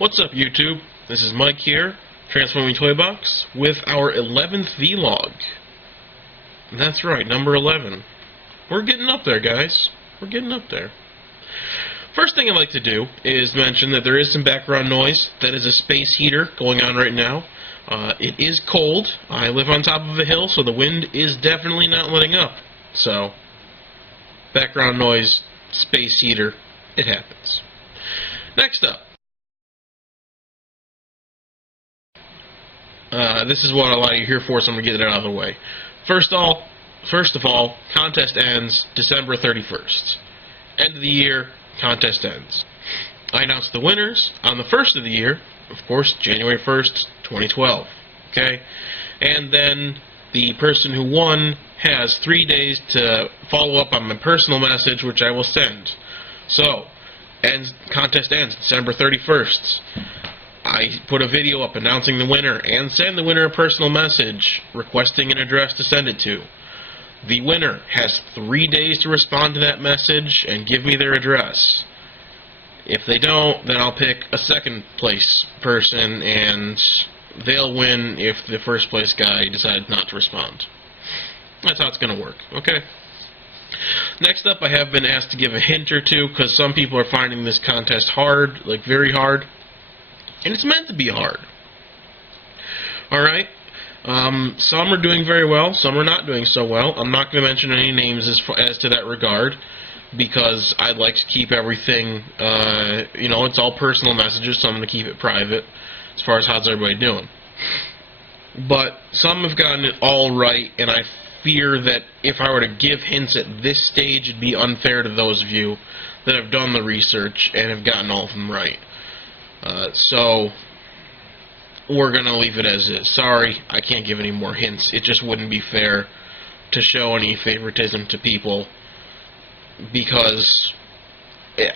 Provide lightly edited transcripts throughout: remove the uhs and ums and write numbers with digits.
What's up, YouTube? This is Mike here, Transforming Toy Box, with our 11th vlog. That's right, number 11. We're getting up there, guys. We're getting up there. First thing I'd like to do is mention that there is some background noise. That is a space heater going on right now. It is cold. I live on top of a hill, so the wind is definitely not letting up. So, background noise, space heater, it happens. Next up. This is what a lot of you here for, so I'm going to get it out of the way. First of all, contest ends December 31st. End of the year, contest ends. I announced the winners on the first of the year, of course, January 1st, 2012. Okay? And then the person who won has 3 days to follow up on my personal message, which I will send. So, contest ends December 31st. I put a video up announcing the winner and send the winner a personal message requesting an address to send it to. The winner has 3 days to respond to that message and give me their address. If they don't, then I'll pick a second place person and they'll win if the first place guy decides not to respond. That's how it's going to work, okay? Next up, I have been asked to give a hint or two because some people are finding this contest hard, like very hard. And it's meant to be hard. Alright? Some are doing very well, some are not doing so well. I'm not going to mention any names as to that regard, because I'd like to keep everything, it's all personal messages, so I'm going to keep it private, as far as how's everybody doing. But some have gotten it all right, and I fear that if I were to give hints at this stage, it'd be unfair to those of you that have done the research and have gotten all of them right. So, we're going to leave it as is. Sorry, I can't give any more hints. It just wouldn't be fair to show any favoritism to people, because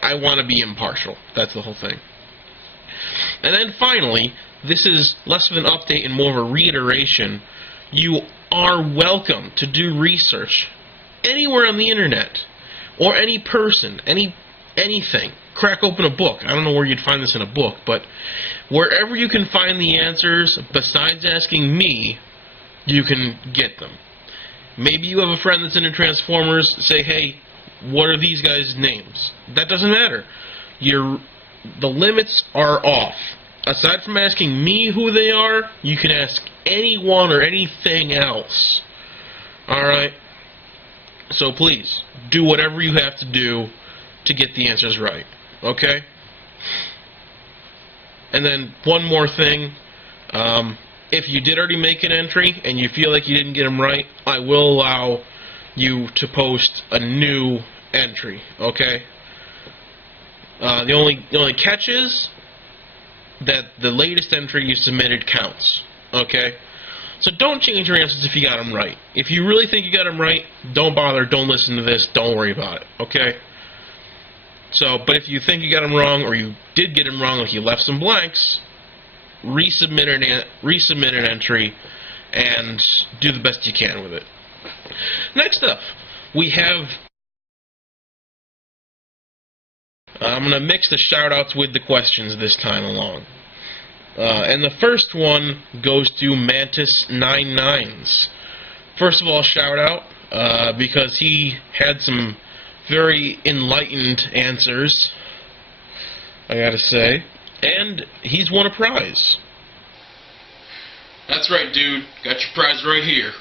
I want to be impartial. That's the whole thing. And then finally, this is less of an update and more of a reiteration. You are welcome to do research anywhere on the internet, or any person, anything. Crack open a book. I don't know where you'd find this in a book, but wherever you can find the answers, besides asking me, you can get them. Maybe you have a friend that's into Transformers, say, hey, what are these guys' names? That doesn't matter. The limits are off. Aside from asking me who they are, you can ask anyone or anything else. Alright? So please, do whatever you have to do to get the answers right. Okay? And then one more thing. If you did already make an entry and you feel like you didn't get them right, I will allow you to post a new entry. Okay? The only catch is that the latest entry you submitted counts. Okay? So don't change your answers if you got them right. If you really think you got them right, don't bother, don't listen to this, don't worry about it. Okay? So, but if you think you got them wrong, or you did get them wrong, if you left some blanks, resubmit an entry, and do the best you can with it. Next up, we have... I'm going to mix the shout-outs with the questions this time along. And the first one goes to Mantis99s. First of all, shout-out, because he had some very enlightened answers, I gotta say, and he's won a prize. That's right, dude. Got your prize right here.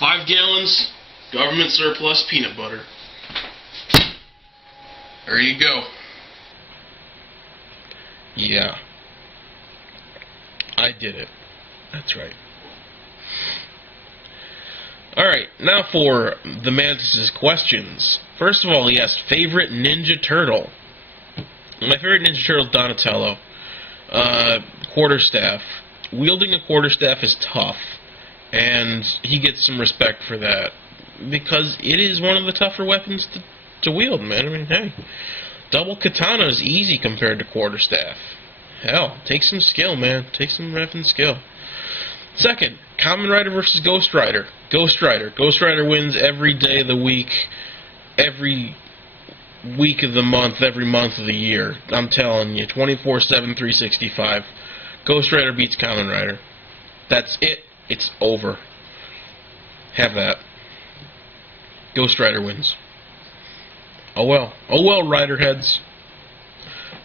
5 gallons, government surplus peanut butter. There you go. Yeah. I did it. That's right. Alright, now for the Mantis' questions. First of all, he asked, favorite Ninja Turtle? My favorite Ninja Turtle, Donatello. Quarterstaff. Wielding a quarterstaff is tough, and he gets some respect for that, because it is one of the tougher weapons to wield, man. I mean, hey, double katana is easy compared to quarterstaff. Hell, take some skill, man. Take some reffing skill. Second, Kamen Rider versus Ghost Rider. Ghost Rider. Ghost Rider wins every day of the week, every week of the month, every month of the year. I'm telling you, 24/7, 365. Ghost Rider beats Kamen Rider. That's it. It's over. Have that. Ghost Rider wins. Oh well. Oh well, Rider heads.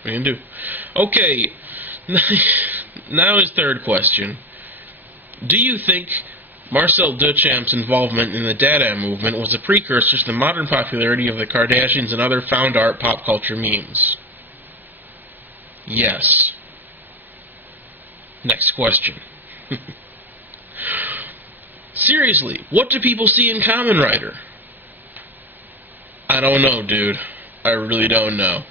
What are you gonna do? Okay. Now his third question. Do you think Marcel Duchamp's involvement in the Dada movement was a precursor to the modern popularity of the Kardashians and other found art pop culture memes? Yes. Next question. Seriously, what do people see in Kamen Rider? I don't know, dude. I really don't know.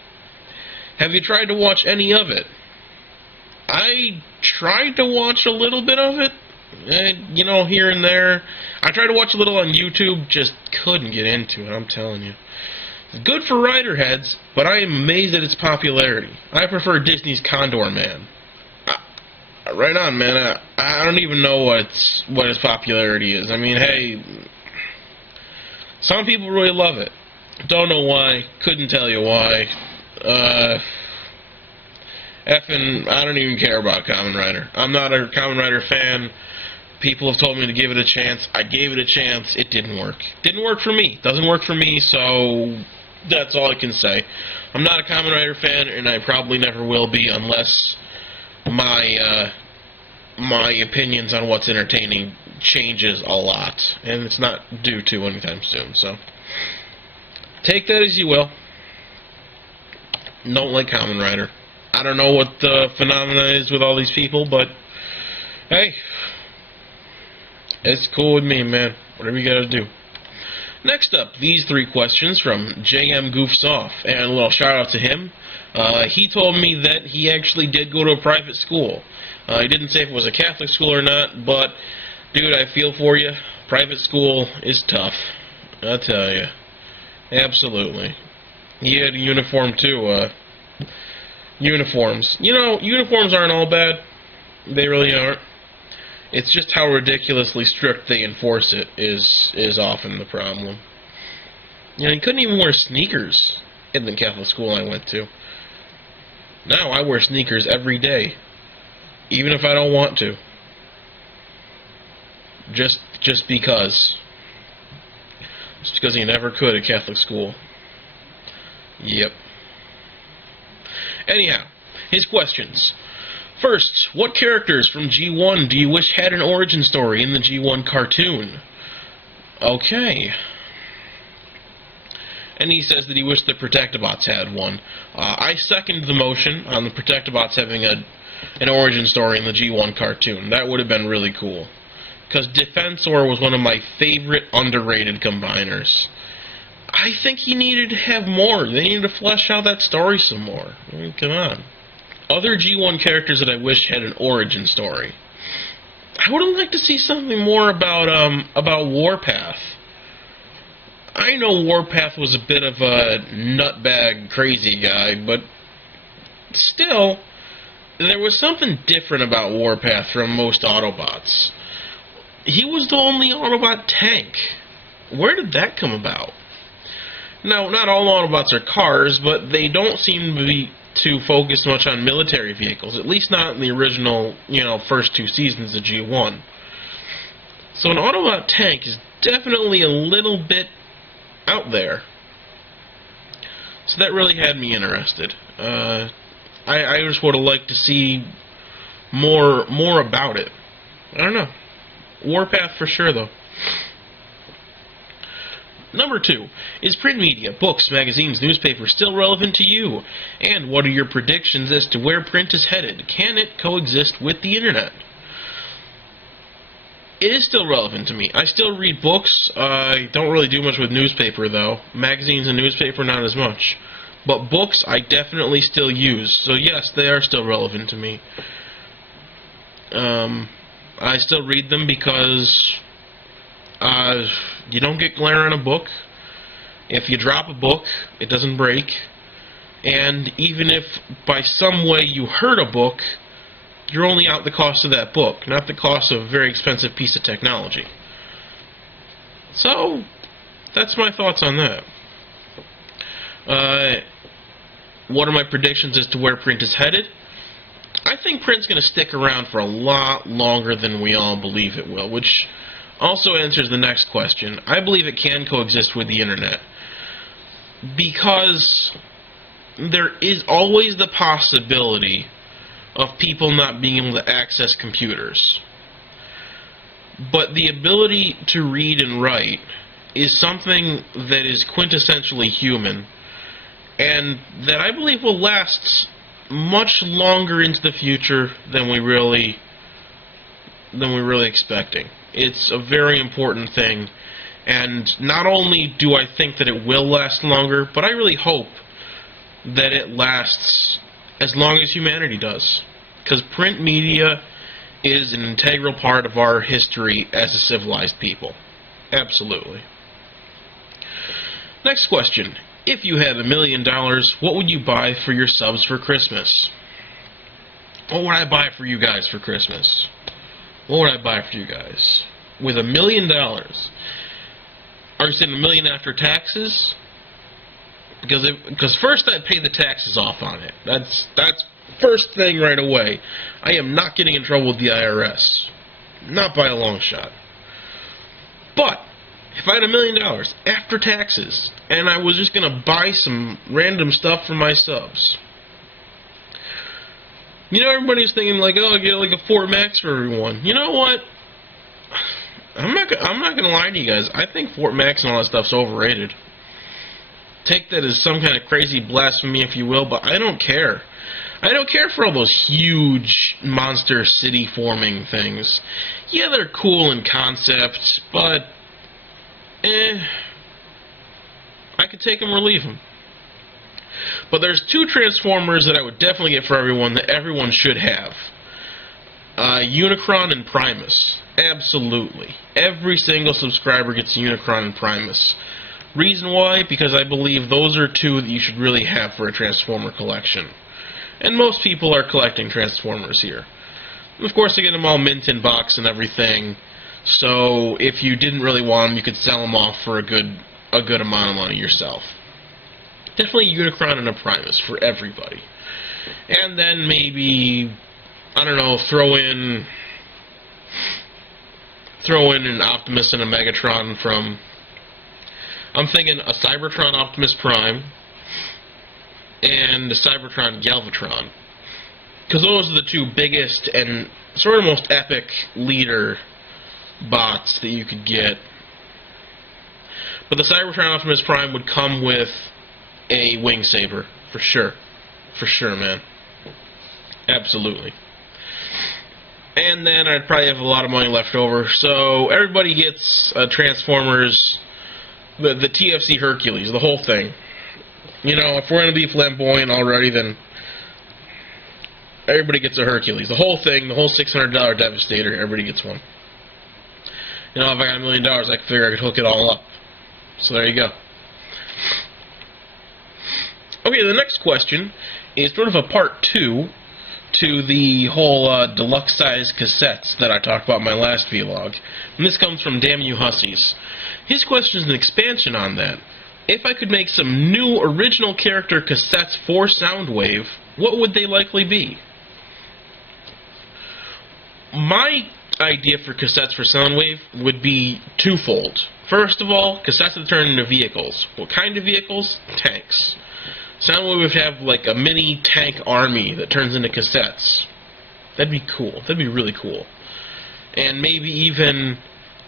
Have you tried to watch any of it? I tried to watch a little bit of it. You know, here and there. I tried to watch a little on YouTube, just couldn't get into it, I'm telling you. It's good for Rider heads, but I am amazed at its popularity. I prefer Disney's Condor Man. Right on, man. I don't even know what its popularity is. I mean, hey, some people really love it. Don't know why. Couldn't tell you why. I don't even care about Kamen Rider. I'm not a Kamen Rider fan. People have told me to give it a chance. I gave it a chance. It didn't work. Didn't work for me. Doesn't work for me, so that's all I can say. I'm not a Kamen Rider fan, and I probably never will be unless my opinions on what's entertaining changes a lot, and it's not due to anytime soon, so take that as you will. Don't like Kamen Rider. I don't know what the phenomena is with all these people, but hey, it's cool with me, man. Whatever you gotta do. Next up, these three questions from JM Goofs Off, and a little shout out to him. He told me that he actually did go to a private school. He didn't say if it was a Catholic school or not, but dude, I feel for you. Private school is tough. I'll tell you. Absolutely. He had a uniform too. Uniforms. You know, uniforms aren't all bad. They really aren't. It's just how ridiculously strict they enforce it is often the problem. You know, you couldn't even wear sneakers in the Catholic school I went to. Now I wear sneakers every day, even if I don't want to. Just because. Just because you never could at Catholic school. Yep. Anyhow, his questions. First, what characters from G1 do you wish had an origin story in the G1 cartoon? Okay. And he says that he wished the Protectobots had one. I second the motion on the Protectobots having an origin story in the G1 cartoon. That would have been really cool. Because Defensor was one of my favorite underrated combiners. I think he needed to have more. They needed to flesh out that story some more. I mean, come on. Other G1 characters that I wish had an origin story. I would have liked to see something more about Warpath. I know Warpath was a bit of a nutbag crazy guy, but still, there was something different about Warpath from most Autobots. He was the only Autobot tank. Where did that come about? Now, not all Autobots are cars, but they don't seem to be too focused much on military vehicles, at least not in the original, first two seasons of G1. So an Autobot tank is definitely a little bit out there. So that really had me interested. I just would have liked to see more about it. I don't know. Warpath for sure, though. Number 2, is print media, books, magazines, newspapers still relevant to you? And what are your predictions as to where print is headed? Can it coexist with the internet? It is still relevant to me. I still read books. I don't really do much with newspaper, though. Magazines and newspaper, not as much. But books, I definitely still use. So yes, they are still relevant to me. I still read them because you don't get glare on a book. If you drop a book, it doesn't break. And even if by some way you hurt a book, you're only out the cost of that book, not the cost of a very expensive piece of technology. So, that's my thoughts on that. What are my predictions as to where print is headed? I think print's going to stick around for a lot longer than we all believe it will, which also answers the next question. I believe it can coexist with the internet because there is always the possibility of people not being able to access computers. But the ability to read and write is something that is quintessentially human, and that I believe will last much longer into the future than we really expecting. It's a very important thing, and not only do I think that it will last longer, but I really hope that it lasts as long as humanity does, because print media is an integral part of our history as a civilized people. Absolutely. Next question. If you had $1 million, what would you buy for your subs for Christmas? What would I buy for you guys for Christmas? What would I buy for you guys? With $1 million. Are you saying $1 million after taxes? Because first I'd pay the taxes off on it. That's first thing right away. I am not getting in trouble with the IRS. Not by a long shot. But if I had $1 million after taxes, and I was just going to buy some random stuff for my subs, you know, everybody's thinking like, oh, I'll get like a Fort Max for everyone. You know what? I'm not going to lie to you guys. I think Fort Max and all that stuff's overrated. Take that as some kind of crazy blasphemy, if you will, but I don't care. I don't care for all those huge monster city forming things. Yeah, they're cool in concept, but I could take them or leave them. But there's two Transformers that I would definitely get for everyone that everyone should have. Unicron and Primus. Absolutely. Every single subscriber gets Unicron and Primus. Reason why? Because I believe those are two that you should really have for a Transformer collection. And most people are collecting Transformers here. And of course, I get them all mint in box and everything. So if you didn't really want them, you could sell them off for a good amount of money yourself. Definitely Unicron and a Primus for everybody. And then maybe, I don't know, throw in an Optimus and a Megatron from, I'm thinking a Cybertron Optimus Prime and a Cybertron Galvatron. Because those are the two biggest and sort of most epic leader bots that you could get. But the Cybertron Optimus Prime would come with a wing saber, for sure. For sure, man. Absolutely. And then I'd probably have a lot of money left over, so everybody gets Transformers, the TFC Hercules, the whole thing. You know, if we're going to be flamboyant already, then everybody gets a Hercules. The whole thing, the whole $600 Devastator, everybody gets one. You know, if I got $1 million, I could figure I could hook it all up. So there you go. Okay, the next question is sort of a part 2 to the whole deluxe size cassettes that I talked about in my last vlog. And this comes from Damn You Hussies. His question is an expansion on that. If I could make some new original character cassettes for Soundwave, what would they likely be? My idea for cassettes for Soundwave would be twofold. First of all, cassettes that turn into vehicles. What kind of vehicles? Tanks. Soundwave would have like a mini tank army that turns into cassettes. That'd be cool. That'd be really cool. And maybe even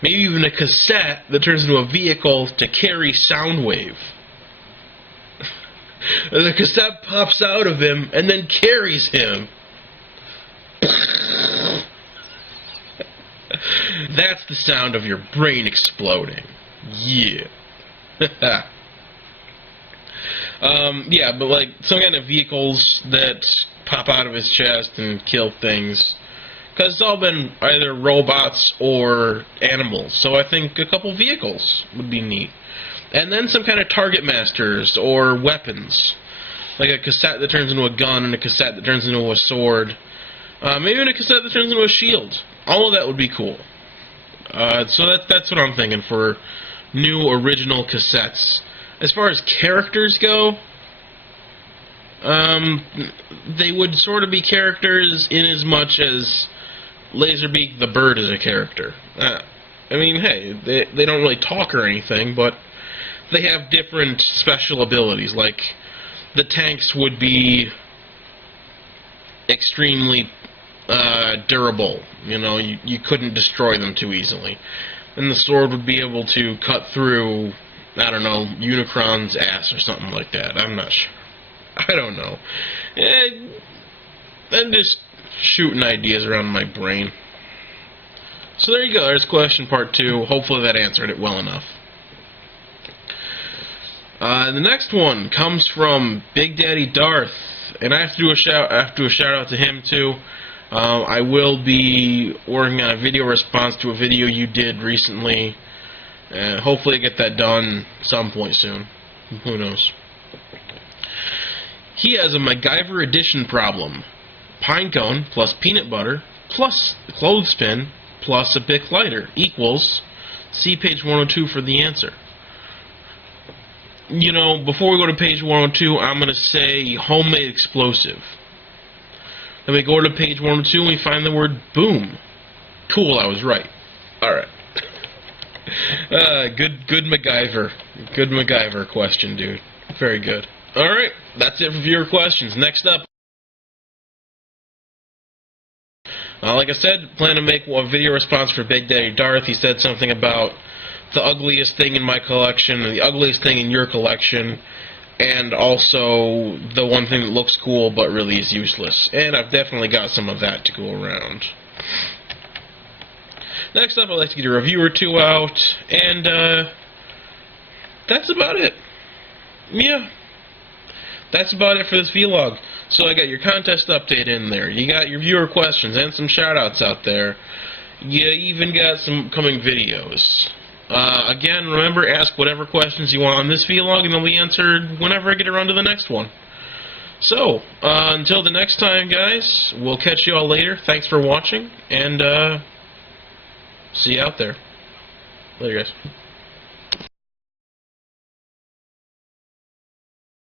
a cassette that turns into a vehicle to carry Soundwave. The cassette pops out of him and then carries him. That's the sound of your brain exploding. Yeah. Yeah, but like some kind of vehicles that pop out of his chest and kill things. Because it's all been either robots or animals. So I think a couple vehicles would be neat. And then some kind of target masters or weapons. Like a cassette that turns into a gun and a cassette that turns into a sword. Maybe even a cassette that turns into a shield. All of that would be cool. So that's what I'm thinking for new original cassettes. As far as characters go, They would sort of be characters in as much as Laserbeak the bird is a character. I mean, hey, they don't really talk or anything, but they have different special abilities. Like, the tanks would be extremely durable. You know, you couldn't destroy them too easily. And the sword would be able to cut through, I don't know, Unicron's ass or something like that. I'm not sure. I don't know. I'm just shooting ideas around my brain. So there you go. There's question part 2. Hopefully that answered it well enough. The next one comes from Big Daddy Darth, and I have to do a shout out to him too. I will be working on a video response to a video you did recently. Hopefully I get that done some point soon. Who knows? He has a MacGyver edition problem. Pinecone plus peanut butter plus a clothespin plus a Bic lighter equals, see page 102 for the answer. You know, before we go to page 102, I'm going to say homemade explosive. Then we go to page 102 and we find the word boom. Cool, I was right. Alright. Good MacGyver. Good MacGyver question, dude. Very good. Alright, that's it for viewer questions. Next up. Like I said, plan to make a video response for Big Daddy Darth. He said something about the ugliest thing in my collection, and the ugliest thing in your collection, and also the one thing that looks cool but really is useless. And I've definitely got some of that to go around. Next up, I'd like to get a review or two out, and that's about it. Yeah. That's about it for this vlog. So I got your contest update in there. You got your viewer questions and some shoutouts out there. You even got some coming videos. Again, remember, ask whatever questions you want on this vlog, and they'll be answered whenever I get around to the next one. So, until the next time, guys, we'll catch you all later. Thanks for watching, and see you out there. Later, guys.